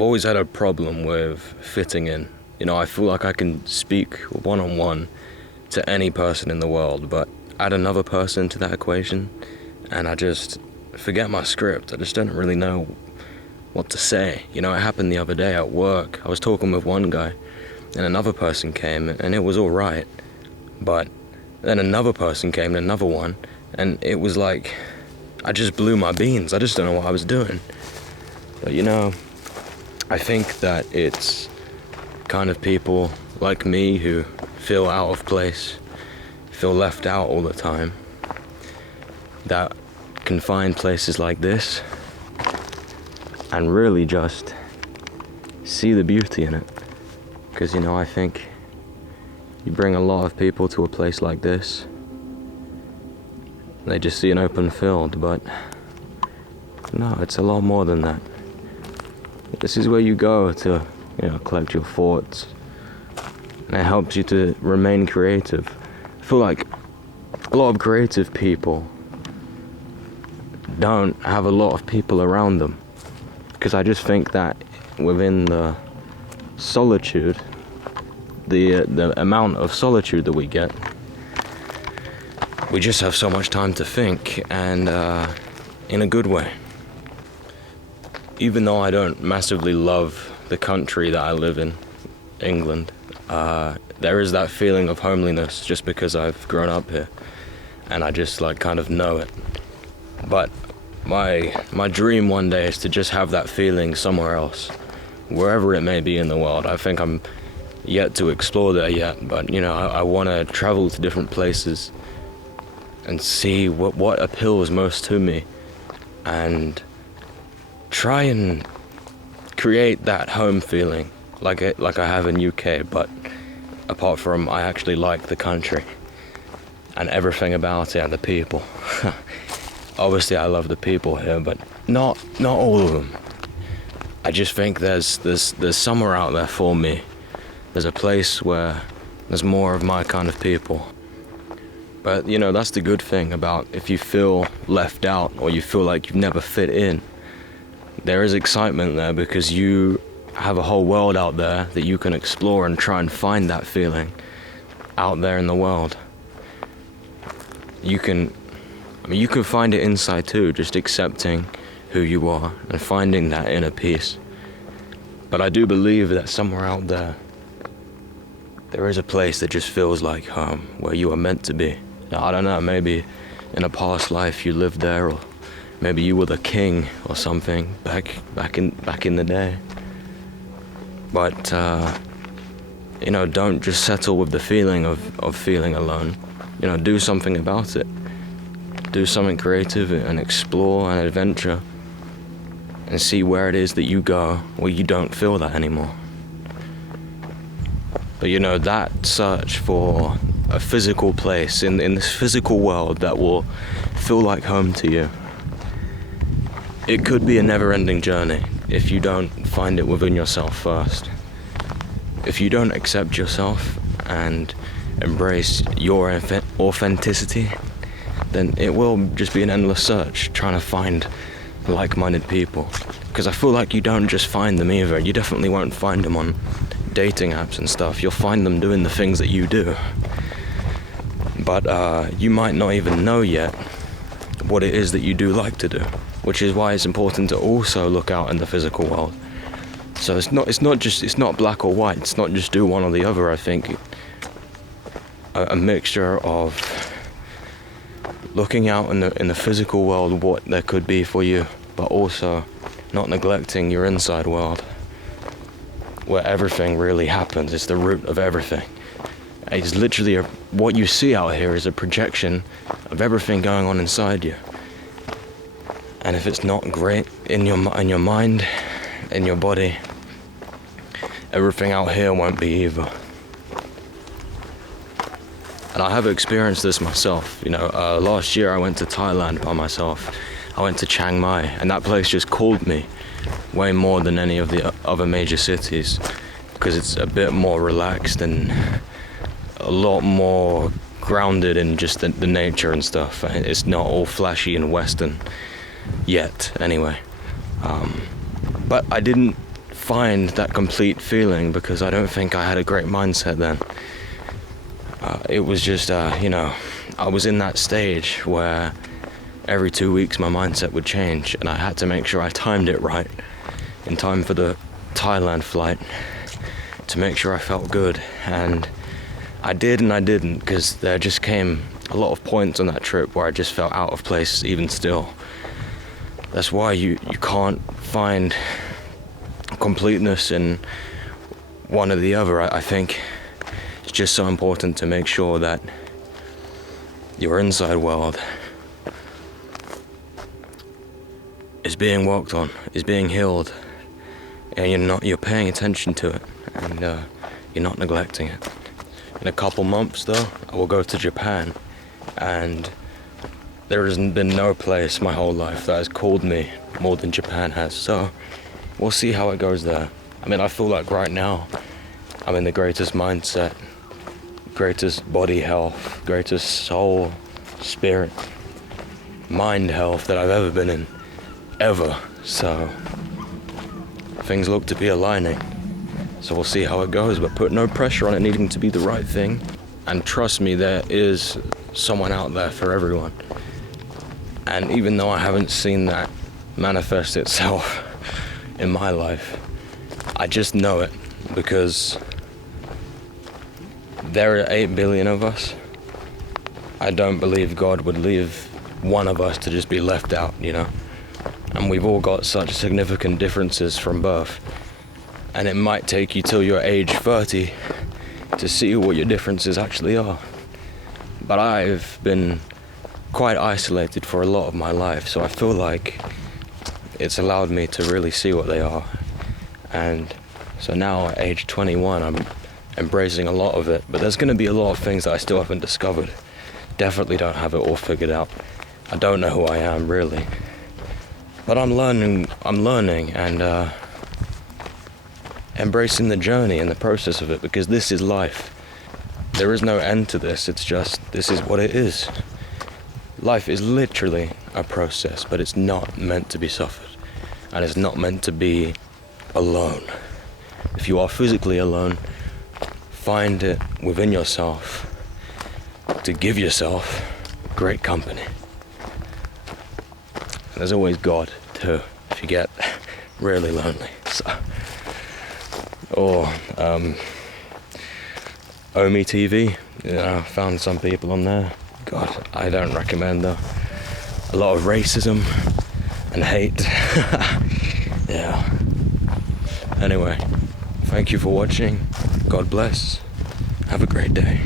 I've always had a problem with fitting in. You know, I feel like I can speak one-on-one to any person in the world, but add another person to that equation, and I just forget my script. I just don't really know what to say. You know, it happened the other day at work. I was talking with one guy, and another person came, and it was all right. But then another person came, and another one, and it was like, I just blew my beans. I just don't know what I was doing. But you know, I think that it's kind of people like me who feel out of place, feel left out all the time, that can find places like this and really just see the beauty in it. Because, you know, I think you bring a lot of people to a place like this, they just see an open field, but no, it's a lot more than that. This is where you go to, you know, collect your thoughts, and it helps you to remain creative. I feel like a lot of creative people don't have a lot of people around them, because I just think that within the solitude, the amount of solitude that we get, we just have so much time to think, and in a good way. Even though I don't massively love the country that I live in, England, there is that feeling of homeliness just because I've grown up here, and I just like kind of know it. But my dream one day is to just have that feeling somewhere else, wherever it may be in the world. I think I'm yet to explore there yet, but you know, I want to travel to different places and see what appeals most to me, and try and create that home feeling like I have in UK, but apart from I actually like the country and everything about it and the people. Obviously I love the people here, but not all of them. I just think there's somewhere out there for me. There's a place where there's more of my kind of people. But you know, that's the good thing about if you feel left out or you feel like you've never fit in. There is excitement there because you have a whole world out there that you can explore and try and find that feeling out there in the world. You can find it inside too, just accepting who you are and finding that inner peace. But I do believe that somewhere out there is a place that just feels like home, where you are meant to be. Now, I don't know, maybe in a past life you lived there, or maybe you were the king or something back in the day. But you know, don't just settle with the feeling of feeling alone. You know, do something about it. Do something creative and explore and adventure, and see where it is that you go where you don't feel that anymore. But you know, that search for a physical place in this physical world that will feel like home to you, it could be a never-ending journey if you don't find it within yourself first. If you don't accept yourself and embrace your authenticity, then it will just be an endless search trying to find like-minded people. Because I feel like you don't just find them either. You definitely won't find them on dating apps and stuff. You'll find them doing the things that you do. But you might not even know yet what it is that you do like to do, which is why it's important to also look out in the physical world. So it's not black or white. It's not just do one or the other. I think a mixture of looking out in the physical world, what there could be for you, but also not neglecting your inside world, where everything really happens. It's the root of everything. It's literally what you see out here is a projection of everything going on inside you. And if it's not great in your mind, in your body, everything out here won't be either. And I have experienced this myself. You know, last year I went to Thailand by myself. I went to Chiang Mai, and that place just called me way more than any of the other major cities, because it's a bit more relaxed and a lot more grounded in just the nature and stuff. It's not all flashy and Western yet, anyway. But I didn't find that complete feeling because I don't think I had a great mindset then. It was just, I was in that stage where every 2 weeks my mindset would change, and I had to make sure I timed it right in time for the Thailand flight to make sure I felt good. And I did and I didn't, because there just came a lot of points on that trip where I just felt out of place even still. That's why you can't find completeness in one or the other. I think it's just so important to make sure that your inside world is being worked on, is being healed, and you're paying attention to it, and you're not neglecting it. In a couple months though, I will go to Japan, and there has been no place my whole life that has called me more than Japan has, so we'll see how it goes there. I mean, I feel like right now I'm in the greatest mindset, greatest body health, greatest soul, spirit, mind health that I've ever been in, ever. So things look to be aligning. So we'll see how it goes, but put no pressure on it needing to be the right thing. And trust me, there is someone out there for everyone. And even though I haven't seen that manifest itself in my life, I just know it because there are 8 billion of us. I don't believe God would leave one of us to just be left out, And we've all got such significant differences from birth. And it might take you till you're age 30 to see what your differences actually are. But I've been quite isolated for a lot of my life, so I feel like it's allowed me to really see what they are. And so now at age 21, I'm embracing a lot of it, but there's going to be a lot of things that I still haven't discovered. Definitely don't have it all figured out. I don't know who I am really, but I'm learning and embracing the journey and the process of it, because this is life. There is no end to this. It's just, this is what it is. Life is literally a process, but it's not meant to be suffered, and it's not meant to be alone. If you are physically alone, find it within yourself to give yourself great company. And there's always God too, if you get really lonely. Or Omi TV, I found some people on there. God, I don't recommend though. A lot of racism and hate. Yeah. Anyway, thank you for watching. God bless. Have a great day.